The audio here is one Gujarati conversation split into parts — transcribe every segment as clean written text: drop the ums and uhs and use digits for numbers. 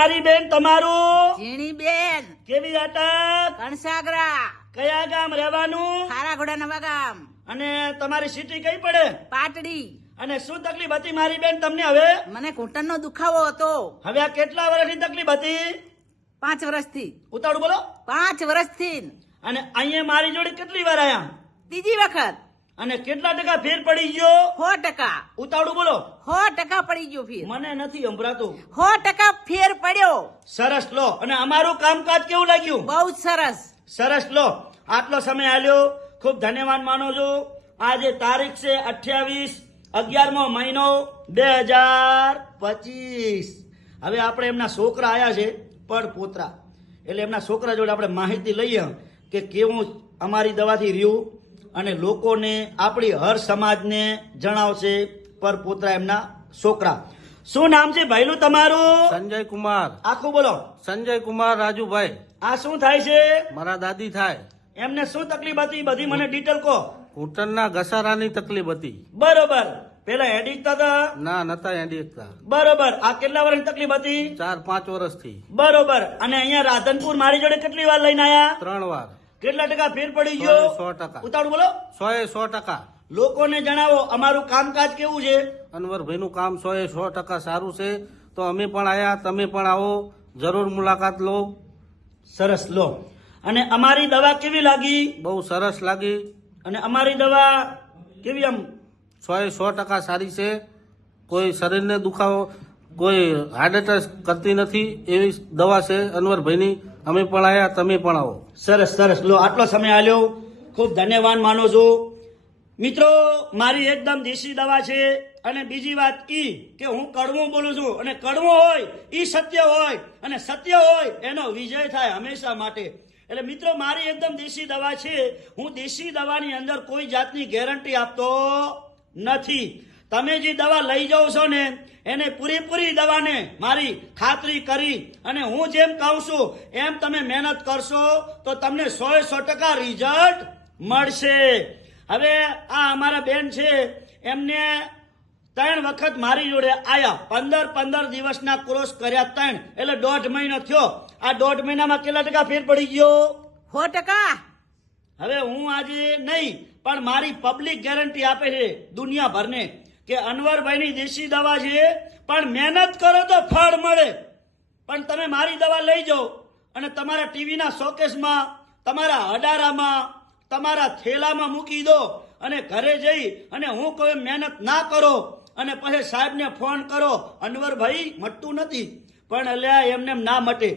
મારી બેન તમારું ઝીણી બેન કેવી અટક કણસાગરા કયા ગામ રહેવાનું ખારાઘોડા નવા ગામ અને તમારી સિટી કઈ પડે પાટડી અને શું તકલીફ હતી મારી બેન તમને હવે મને ઘૂંટણનો દુખાવો હતો હવે આ કેટલા વર્ષની તકલીફ હતી 5 વર્ષથી ઉતાળું બોલો 5 વર્ષથી અને અહીંયા મારી જોડે કેટલી વાર આયા ત્રીજી વખત અને કેટલા ટકા ફેર પડી ગયો 100% ઉતાળું બોલો 100% પડી ગયો ફેર મને નથી સંભળાતું 100% ફેર પડ્યો સરસ લો અને અમારું કામકાજ કેવું લાગ્યું બહુ જ સરસ સરસ લો આટલો સમય આલ્યો ખૂબ ધન્યવાદ માનો છો આજે તારીખ છે 28/11મો મહિનો 2025 હવે આપણે એમના છોકરા આયા છે પોતરા એટલે એમના છોકરા જોડે આપણે માહિતી લઈએ કે કેવું અમારી દવાથી રહ્યું અને લોકોને આપણી હર સમાજને જણાવશે પોતરા એમના છોકરા શું નામ છે ભાઈલું તમારું સંજય કુમાર આખું બોલો સંજય કુમાર રાજુભાઈ આ શું થાય છે મારા દાદી થાય એમને શું તકલીફ હતી બધી મને ડિટેલ કહો ઘૂંટણના ઘસારાની તકલીફ હતી બરોબર પેલા હેડિક હતા ના નતા એડી એકતા બરોબર આ કેટલા વર્ષની તકલીફ હતી 4-5 વર્ષથી બરોબર અને અહીંયા રાધનપુર મારી જોડે કેટલી વાર લઈને આયા 3 વાર કેટલા ટકા ફેર પડી ગયો 100% ઉતાળું બોલો 100% લોકોને જણાવો અમારું કામકાજ કેવું છે અનવરભાઈનું કામ 100% સારું છે તો અમે પણ આયા તમે પણ આવો જરૂર મુલાકાત લો સરસ લો અને અમારી દવા કેવી લાગી બહુ સરસ લાગી અને અમારી દવા કેવી આમ 100% સારી છે કોઈ શરીરને દુખાવો કોઈ હાર્ટ એટેક કરતી નથી એવી દવા છે અનવરભાઈની અમે પણ આયા તમે પણ આવો સરસ સરસ લો આટલો સમય આલ્યો ખૂબ ધન્યવાદ માનો છું મિત્રો મારી એકદમ દેશી દવા છે અને બીજી વાત ઈ કે હું કડવું બોલું છું અને કડવું હોય ઈ સત્ય હોય અને સત્ય હોય એનો વિજય થાય હંમેશા માટે એટલે મિત્રો મારી એકદમ દેશી દવા છે હું દેશી દવાની અંદર કોઈ જાતની ગેરંટી આપતો નથી તમે જે દવા લઈ જાઓ છો ને એને પૂરેપૂરી દવાને મારી ખાતરી કરી અને હું જેમ કહું છું એમ તમે મહેનત કરશો તો તમને 100% રિઝલ્ટ મળશે હવે આ અમારા બેન છે એમને 3 વખત મારી જોડે આયા 15 દિવસના કોર્સ કર્યા 3 એટલે 1.5 મહિનો થયો આ 1.5 મહિનામાં કેટલા ટકા ફેર પડી ગયો 100%. હવે હું આજે નહીં પણ મારી પબ્લિક ગેરંટી આપે છે દુનિયાભરને કે અનવરભાઈની દેશી દવા છે પણ મહેનત કરો તો ફળ મળે પણ તમે મારી દવા લઈ જાઓ અને તમારા ટીવીના શોકેસમાં તમારા અડારામાં તમારા થેલામાં મૂકી દો અને ઘરે જઈ અને હું કોઈ મહેનત ના કરો અને પછી સાહેબને ફોન કરો અનવરભાઈ મટતું નથી પણ અલ્યા એમને ના મટે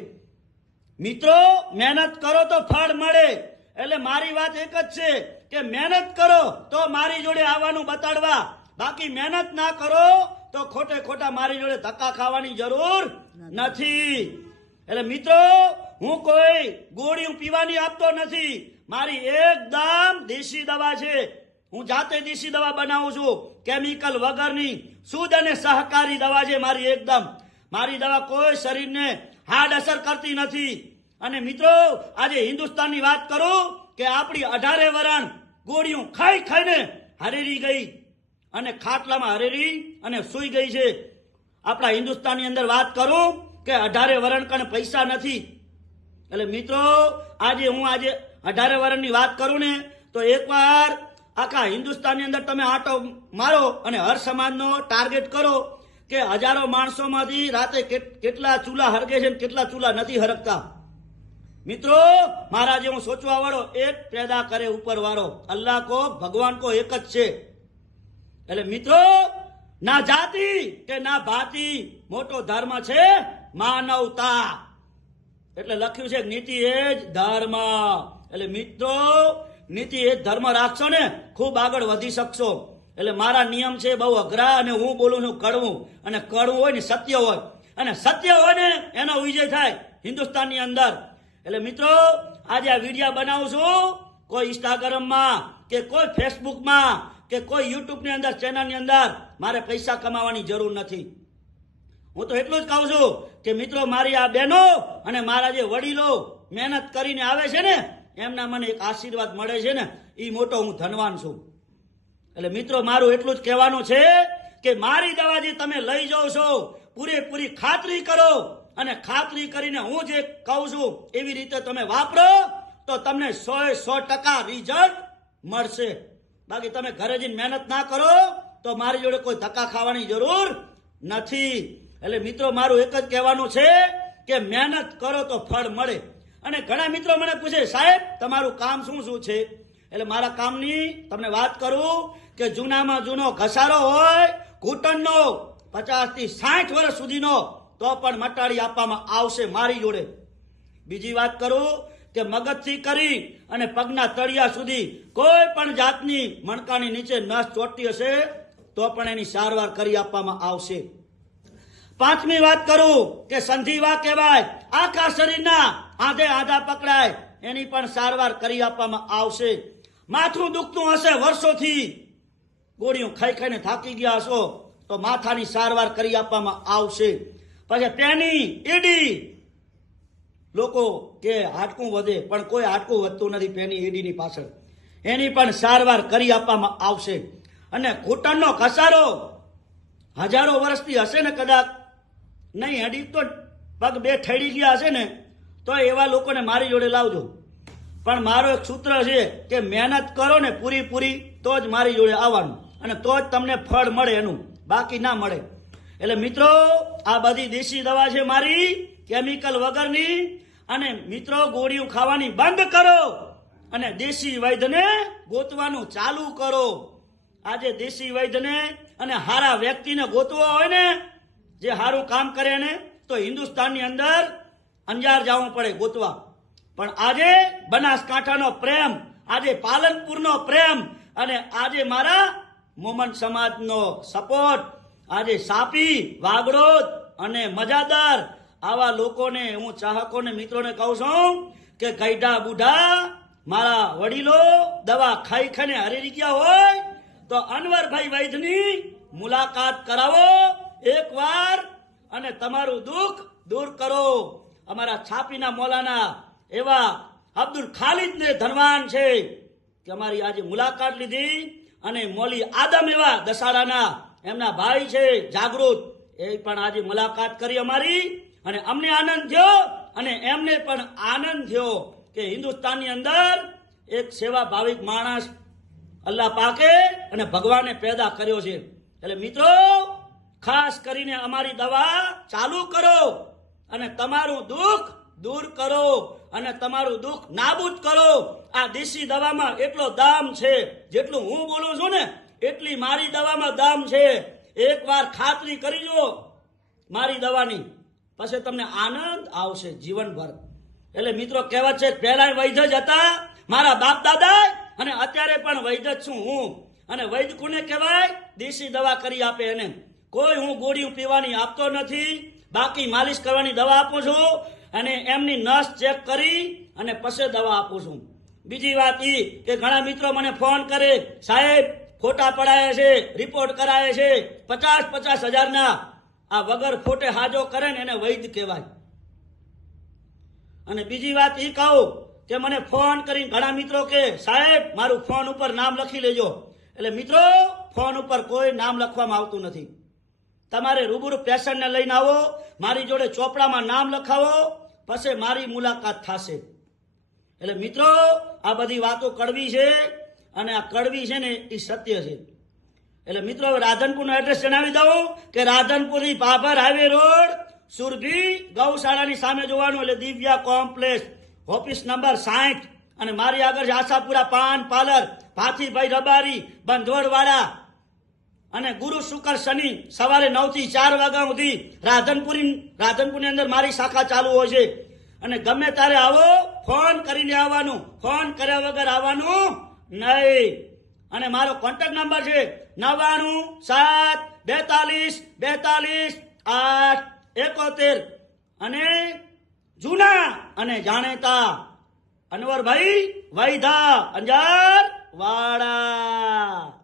મિત્રો મહેનત કરો તો ફળ મળે એટલે મારી વાત એક જ છે કે મહેનત કરો તો મારી જોડે આવવાનું બતાડવા બાકી મહેનત ના કરો તો ખોટે ખોટા મારી જોડે ધક્કા ખાવાની જરૂર નથી એટલે મિત્રો હું કોઈ ગોળીઓ પીવાની આપતો નથી મારી એકદમ દેશી દવા છે હું જાતે દેશી દવા બનાવું છું કેમિકલ વગરની શુદ્ધ અને સહકારી દવા છે મારી એકદમ મારી દવા કોઈ શરીરને હાર્ડ અસર કરતી નથી અને મિત્રો આજે હિન્દુસ્તાનની વાત કરું કે આપણી 18 વરણ ગોળીઓ ખાઈ ખાઈને હરેરી ગઈ અને ખાટલામાં હરેરી અને સૂઈ ગઈ છે આપણા હિન્દુસ્તાનની અંદર વાત કરું કે 18 વરણ કને પૈસા નથી એટલે મિત્રો આજે 18 વરણની વાત કરું ને તો એકવાર આખા હિન્દુસ્તાનની અંદર તમે આંટો મારો અને હર સમાજનો ટાર્ગેટ કરો કે હજારો માણસોમાંથી રાતે કેટલા ચૂલા હરગે છે કેટલા ચૂલા નથી હરગતા મિત્રો મારા જેવું સોચવા વાળો એક પેદા કરે ઉપર વાળો અલ્લાહ કો ભગવાન કો એક જ છે એટલે મિત્રો ના જાતિ કે ના ભાતિ મોટો ધર્મ છે માનવતા એટલે લખ્યું છે નીતિ એ જ ધર્મ એટલે મિત્રો નીતિ એ જ ધર્મ રાખશો ને ખૂબ આગળ વધી શકશો એટલે મારા નિયમ છે બહુ અઘરા અને હું બોલું છું કડવું અને કડવું હોય ને સત્ય હોય અને સત્ય હોય ને એનો વિજય થાય હિન્દુસ્તાનની અંદર એટલે મિત્રો આજે આ વિડીયો બનાવું છું કોઈ ઇન્સ્ટાગ્રામમાં કે કોઈ ફેસબુકમાં કે કોઈ યુટ્યુબની અંદર ચેનલની અંદર મારે પૈસા કમાવાની જરૂર નથી હું તો એટલું જ કહું છું કે મિત્રો મારી આ બહેનો અને મારા જે વડીલો મહેનત કરીને આવે છે ને એમના મને એક આશીર્વાદ મળે છે ને એ મોટો હું ધનવાન છું એટલે મિત્રો મારું એટલું જ કહેવાનું છે કે મારી દવા જે તમે લઈ જાઓ છો પૂરેપૂરી ખાતરી કરો અને ખાતરી કરીને હું જે કહું છું એવી રીતે તમે વાપરો તો તમને 100% રિઝલ્ટ મળશે. બાકી તમે ઘરે જઈને મહેનત ના કરો તો મારી જોડે કોઈ ધક્કા ખાવાની જરૂર નથી. એટલે મિત્રો મારું એક જ કહેવાનું છે કે મહેનત કરો તો ફળ મળે. અને ઘણા મિત્રો મને પૂછે સાહેબ તમારું કામ શું શું છે? એટલે મારા કામની તમને વાત કરું કે જૂનામાં જૂનો ઘસારો હોય ઘૂંટણનો 50 થી 60 વર્ષ સુધીનો તો પણ મટાડી આપવામાં આવશે મારી જોડે. બીજી વાત કરું કે મગજથી કરી અને પગના તળિયા સુધી કોઈ પણ જાતની મણકાની નીચે નસ ચોટતી હશે તો પણ એની સારવાર કરી આપવામાં આવશે. પાંચમી વાત કરું કે સંધિવા કહેવાય, આખા શરીરના આધે આધા પકડાય એની પણ સારવાર કરી આપવામાં આવશે. માથું દુખતું હશે વર્ષોથી, ગોળીઓ ખાઈ ખાઈને થાકી ગયા હશો તો માથાની સારવાર કરી આપવામાં આવશે. પછી પેની એડી, લોકો કે હાડકું વધે પણ કોઈ હાડકું વધતું નથી પેની એડીની પાછળ, એની પણ સારવાર કરી આપવામાં આવશે. અને ઘૂંટણનો ઘસારો હજારો વર્ષથી હશે ને, કદાચ નહીં હડી તો પગ બે ઠેડી ગયા હશે ને, તો એવા લોકોને મારી જોડે લાવજો. પણ મારો એક સૂત્ર છે કે મહેનત કરો ને પૂરી તો જ મારી જોડે આવવાનું અને તો જ તમને ફળ મળે એનું, બાકી ના મળે. એટલે મિત્રો આ બધી દેશી દવા છે મારી, કેમિકલ વગરની. અને મિત્રો ગોળીઓ ખાવાની બંધ કરો અને દેશી વૈદ્યને ગોતવાનું ચાલુ કરો. આજે દેશી વૈદ્યને અને હારા વ્યક્તિને ગોતવો હોય ને, જે સારું કામ કરે ને, તો હિન્દુસ્તાનની અંદર અંજાર જવું પડે ગોતવા. પણ આજે બનાસકાંઠાનો પ્રેમ, આજે પાલનપુરનો પ્રેમ અને આજે મારા મોમન સમાજનો સપોર્ટ, આજે સાપી, વાગડોદ અને મજાદાર આવા લોકોને હું ચાહકોને મિત્રોને કહું છું કે ગઈઢા બુઢા મારા વડીલો દવા ખાઈ ખાઈને હરી ગયા હોય તો અનવરભાઈ વૈદ્યની મુલાકાત કરાવો એકવાર અને તમારું દુઃખ દૂર કરો. અમારા છાપીના મોલાના એવા અબ્દુલ ખાલિદને ધનવાન છે કે અમારી આજે મુલાકાત લીધી. અને મોલી આદમ એવા દસાડાના એમના ભાઈ છે જાગૃત, એ પણ આજે મુલાકાત કરી અમારી અને અમને આનંદ થયો અને એમને પણ આનંદ થયો કે હિન્દુસ્તાનની અંદર એક સેવા ભાવિક માણસ અલ્લાહ પાકે અને ભગવાને પેદા કર્યો છે. એટલે મિત્રો ખાસ કરીને અમારી દવા ચાલુ કરો અને તમારું દુઃખ દૂર કરો અને તમારું દુઃખ નાબૂદ કરો. આ દેશી દવામાં એટલો દામ છે, જેટલું હું બોલું છું ને એટલી મારી દવામાં દામ છે. એકવાર ખાતરી કરી લો મારી દવાની, પછી તમને આનંદ આવશે જીવનભર. એટલે મિત્રો કહેવત છે પહેલા વૈદ્ય જ હતા મારા બાપ દાદા અને અત્યારે પણ વૈદ્ય જ છું હું. અને વૈદ્ય કોને કહેવાય? દેશી દવા કરી આપે એને. કોઈ હું ગોળીઓ પીવાની આપતો નથી, બાકી માલિશ કરવાની દવા આપું છું અને એમની નસ ચેક કરી અને પછી દવા આપું છું. બીજી વાત એ કે ઘણા મિત્રો મને ફોન કરે, સાહેબ ફોટા પડાયા છે, રિપોર્ટ કરાયા છે 50-50 હજારના, આ વગર ફોટે હાજો કરે ને એને વૈદ્ય કહેવાય. અને બીજી વાત એ કહું કે મને ફોન કરીને ઘણા મિત્રો કે સાહેબ મારું ફોન ઉપર નામ લખી લેજો. એટલે મિત્રો ફોન ઉપર કોઈ નામ લખવામાં આવતું નથી. તમારે રૂબરૂ પેશન્ટને લઈને આવો, મારી જોડે ચોપડામાં નામ લખાવો, પછી મારી મુલાકાત થશે. એટલે મિત્રો આ બધી વાતો કડવી છે અને આ કડવી છે ને એ સત્ય છે. એટલે મિત્રો હવે રાધનપુરનું એડ્રેસ જણાવી દઉં કે રાધનપુરથી ભાભર હાઈવે રોડ સુરભી ગૌશાળાની સામે જોવાનું, એટલે દિવ્યા કોમ્પ્લેક્સ, ઓફિસ નંબર 60. અને મારી આગળ છે આશાપુરા પાન પાર્લર, ભાથીભાઈ રબારી, બંધોડવાડા. અને ગુરુ શુક્ર શનિ સવારે 9 થી 4 વાગ્યા સુધી રાધનપુરની અંદર મારી શાખા ચાલુ હોય છે. અને ગમે ત્યારે આવો, ફોન કરીને આવવાનું, ફોન કર્યા વગર આવવાનું નહીં. અને મારો કોન્ટેક્ટ નંબર છે 9972422871. અને જૂના અને જાણેતા અનવરભાઈ વૈધા અંજાર વાડા.